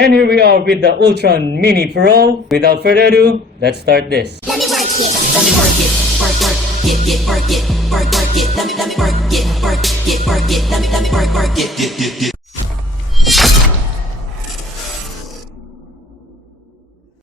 And here we are with the Ultron Mini Pro. Without further ado, let's start this. Let me work it, let me work it, work it, work it, work it, let me work it, work it, let me work it.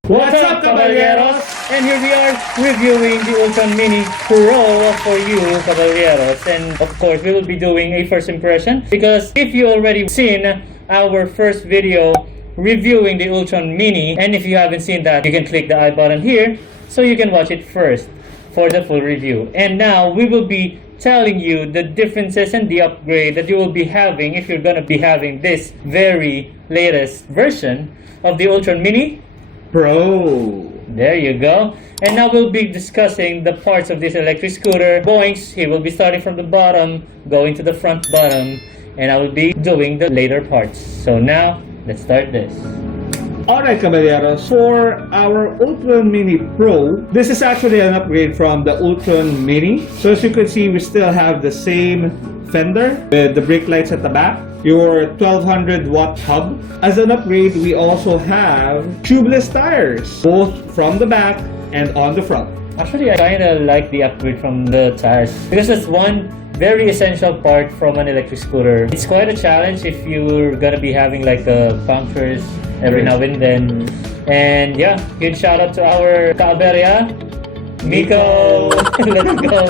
What's up, Kabalyeros? And here we are reviewing the Ultron Mini Pro for you, Kabalyeros. And of course, we will be doing a first impression because if you already seen our first video reviewing the Ultron Mini, and if you haven't seen that, you can click the I button here so you can watch it first for the full review. And now we will be telling you the differences and the upgrade that you will be having if you're gonna be having this very latest version of the Ultron Mini Pro. There you go. And now we'll be discussing the parts of this electric scooter. He will be starting from the bottom, going to the front bottom, and I will be doing the later parts. So now, let's start this. Alright, Kabalyeros, for our Ultron Mini Pro, this is actually an upgrade from the Ultron Mini. So as you can see, we still have the same fender with the brake lights at the back, your 1200 watt hub. As an upgrade, we also have tubeless tires, both from the back and on the front. Actually, I kinda like the upgrade from the tires because it's one very essential part from an electric scooter. It's quite a challenge if you're gonna be having like punctures every now and then. And yeah, huge shout out to our Kabalyero, Miko. Let's go.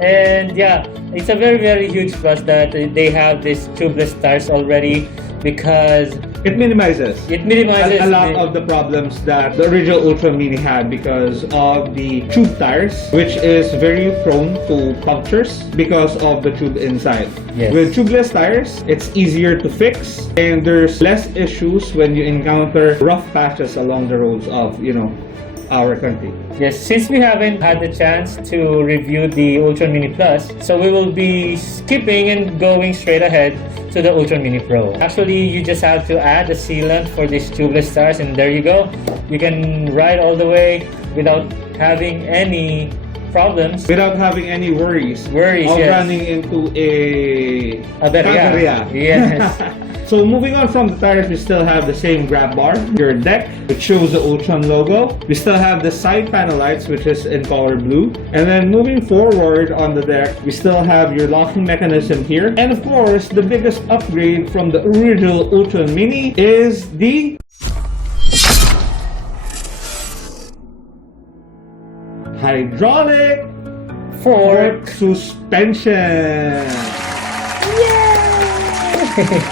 And yeah, it's a very huge plus that they have these tubeless tires already because it minimizes a lot the of the problems that the original Ultron Mini had because of the tube tires, which is very prone to punctures because of the tube inside. Yes. With tubeless tires, it's easier to fix and there's less issues when you encounter rough patches along the roads of, our country. Yes, since we haven't had the chance to review the Ultron Mini Plus, so we will be skipping and going straight ahead to the Ultron Mini Pro. Actually, you just have to add a sealant for these tubeless tires and there you go. You can ride all the way without having any problems. Without having any worries of yes. running into a Kabalyero. Yes. So moving on from the tires, we still have the same grab bar, your deck, which shows the Ultron logo. We still have the side panel lights, which is in color blue. And then moving forward on the deck, we still have your locking mechanism here. And of course, the biggest upgrade from the original Ultron Mini is the hydraulic fork suspension.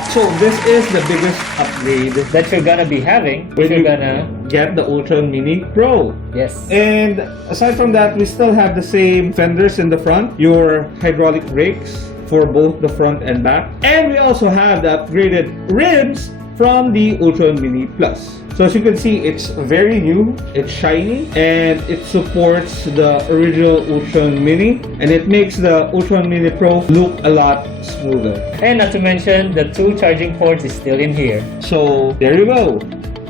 So this is the biggest upgrade that you're gonna be having when you're you gonna get the Ultron Mini Pro. Yes. And aside from that, we still have the same fenders in the front, your hydraulic brakes for both the front and back. And we also have the upgraded rims from the Ultron Mini Plus. So as you can see, it's very new, it's shiny, and it supports the original Ultron Mini, and it makes the Ultron Mini Pro look a lot smoother. And not to mention, the 2 charging ports is still in here. So there you go.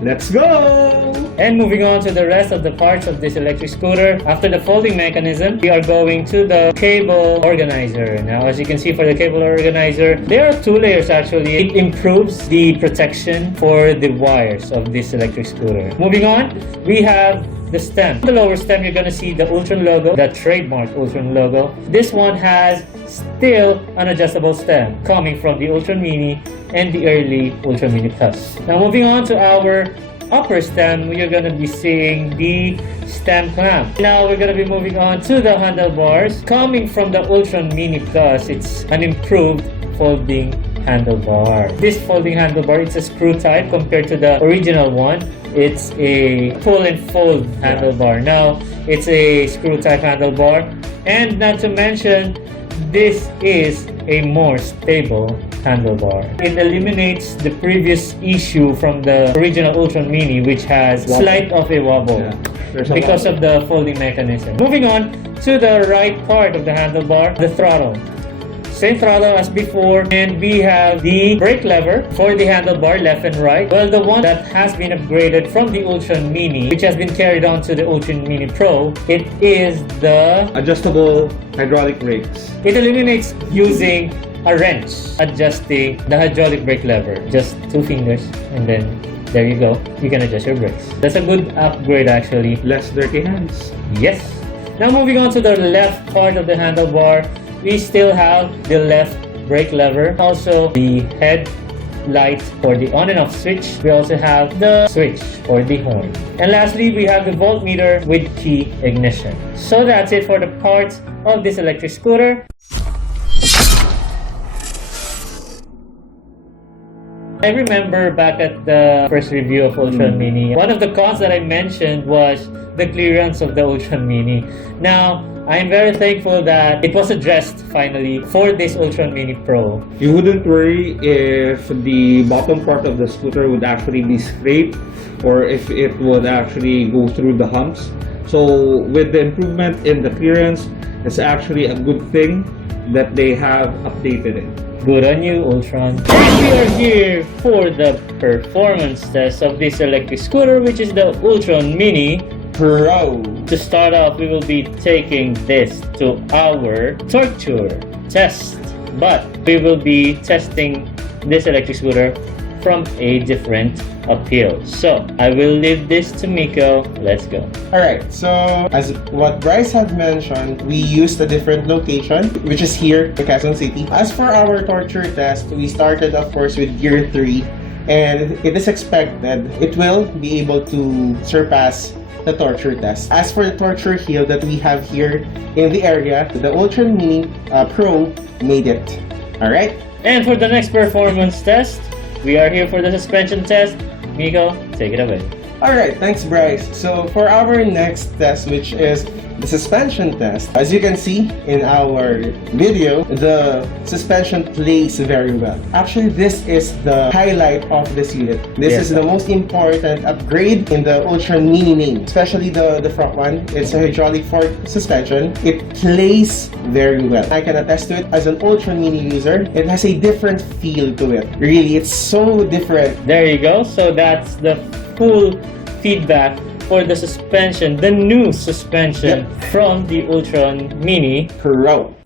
Let's go! And moving on to the rest of the parts of this electric scooter, after the folding mechanism, we are going to the cable organizer. Now, as you can see for the cable organizer, there are 2 layers actually. It improves the protection for the wires of this electric scooter. Moving on, we have the stem. The lower stem, you're gonna see the Ultron logo, the trademark Ultron logo. This one has still an adjustable stem coming from the Ultron Mini and the early Ultron Mini Plus. Now moving on to our upper stem, you're gonna be seeing the stem clamp. Now we're gonna be moving on to the handlebars. Coming from the Ultron Mini Plus, it's an improved folding handlebar. This folding handlebar, it's a screw type compared to the original one. It's a pull and fold handlebar. Now it's a screw type handlebar, and not to mention, this is a more stable handlebar. It eliminates the previous issue from the original Ultron Mini, which has slight of a wobble because of the folding mechanism. Moving on to the right part of the handlebar, the throttle. Same throttle as before, and we have the brake lever for the handlebar left and right. Well, the one that has been upgraded from the Ultron Mini, which has been carried on to the Ultron Mini Pro, it is the adjustable hydraulic brakes. It eliminates using a wrench adjusting the hydraulic brake lever. Just 2 fingers and then there you go. You can adjust your brakes. That's a good upgrade actually. Less dirty hands. Yes. Now moving on to the left part of the handlebar, we still have the left brake lever, also the headlight for the on and off switch. We also have the switch for the horn. And lastly, we have the voltmeter with key ignition. So that's it for the parts of this electric scooter. I remember back at the first review of Ultron Mini, one of the cons that I mentioned was the clearance of the Ultron Mini. Now, I'm very thankful that it was addressed finally for this Ultron Mini Pro. You wouldn't worry if the bottom part of the scooter would actually be straight or if it would actually go through the humps. So with the improvement in the clearance, it's actually a good thing that they have updated it. Good on you, Ultron. And we are here for the performance test of this electric scooter, which is the Ultron Mini Pro. To start off, we will be taking this to our torture test. But we will be testing this electric scooter from a different appeal. So, I will leave this to Miko. Let's go. Alright, so as what Bryce had mentioned, we used a different location, which is here in Quezon City. As for our torture test, we started of course with gear 3, and it is expected it will be able to surpass the torture test. As for the torture heel that we have here in the area, the Ultron Mini Pro made it. Alright? And for the next performance test, we are here for the suspension test. Miko, take it away. Alright, thanks Bryce. So for our next test, which is the suspension test, as you can see in our video, the suspension plays very well. Actually, this is the highlight of this unit. This is the most important upgrade in the Ultron Mini name, especially the front one. It's a hydraulic fork suspension. It plays very well. I can attest to it as an Ultron Mini user. It has a different feel to it. Really, it's so different. There you go. So that's the full feedback for the suspension, the new suspension from the Ultron Mini Pro.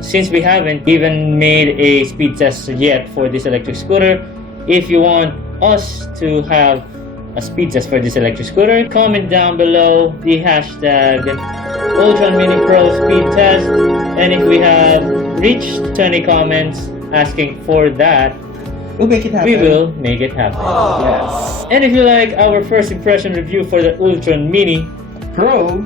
Since we haven't even made a speed test yet for this electric scooter, if you want us to have a speed test for this electric scooter, comment down below the hashtag Ultron Mini Pro speed test, and if we have reached 20 comments asking for that, We'll make it happen. we will make it happen. Yes. And if you like our first impression review for the Ultron Mini Pro.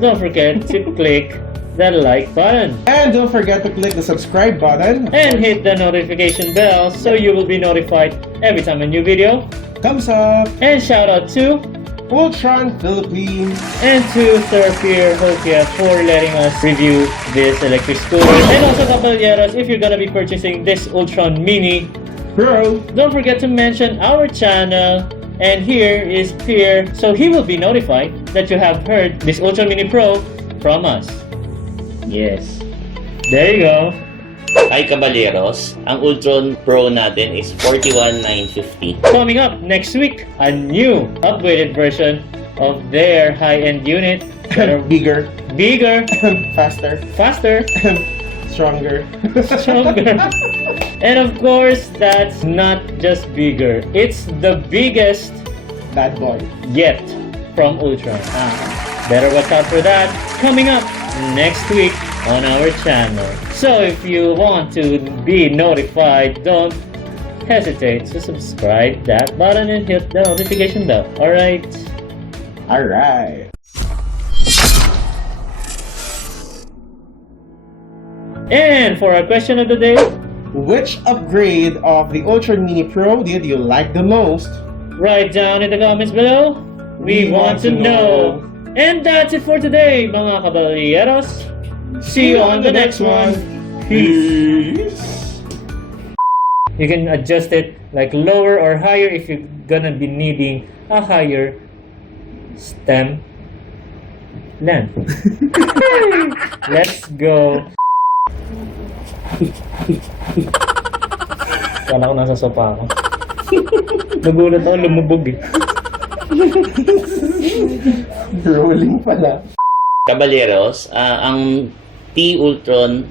don't forget to click that like button And don't forget to click the subscribe button. and hit the notification bell so you will be notified every time a new video. Thumbs up. And shout out to Ultron Philippines. and to Sir Pierre Hokia for letting us review this electric scooter. And also Kabalyeros, if you're gonna be purchasing this Ultron Mini Pro. don't forget to mention our channel. And here is Pierre, so he will be notified that you have heard this Ultron Mini Pro from us. Yes. There you go. Hi Kabalyeros, ang Ultron Pro natin is 41,950. Coming up next week, a new upgraded version of their high-end unit. Bigger. Bigger, Faster. faster, Stronger. stronger. And of course, that's not just bigger. It's the biggest Bad boy. yet from Ultron. Better watch out for that. Coming up next week on our channel. So if you want to be notified, don't hesitate to subscribe that button and hit the notification bell. Alright? Alright. And for our question of the day, Which upgrade of the Ultron Mini Pro did you like the most? write down in the comments below. We want to know. And that's it for today, mga kabalyeros. See you on the next one. Peace. You can adjust it like lower or higher if you're gonna be needing a higher stem length. Let's go. Kala ko nasa sopa ako. Nagulat ako, lumubog eh. Rolling pala. Kabalyeros, ang T-Ultron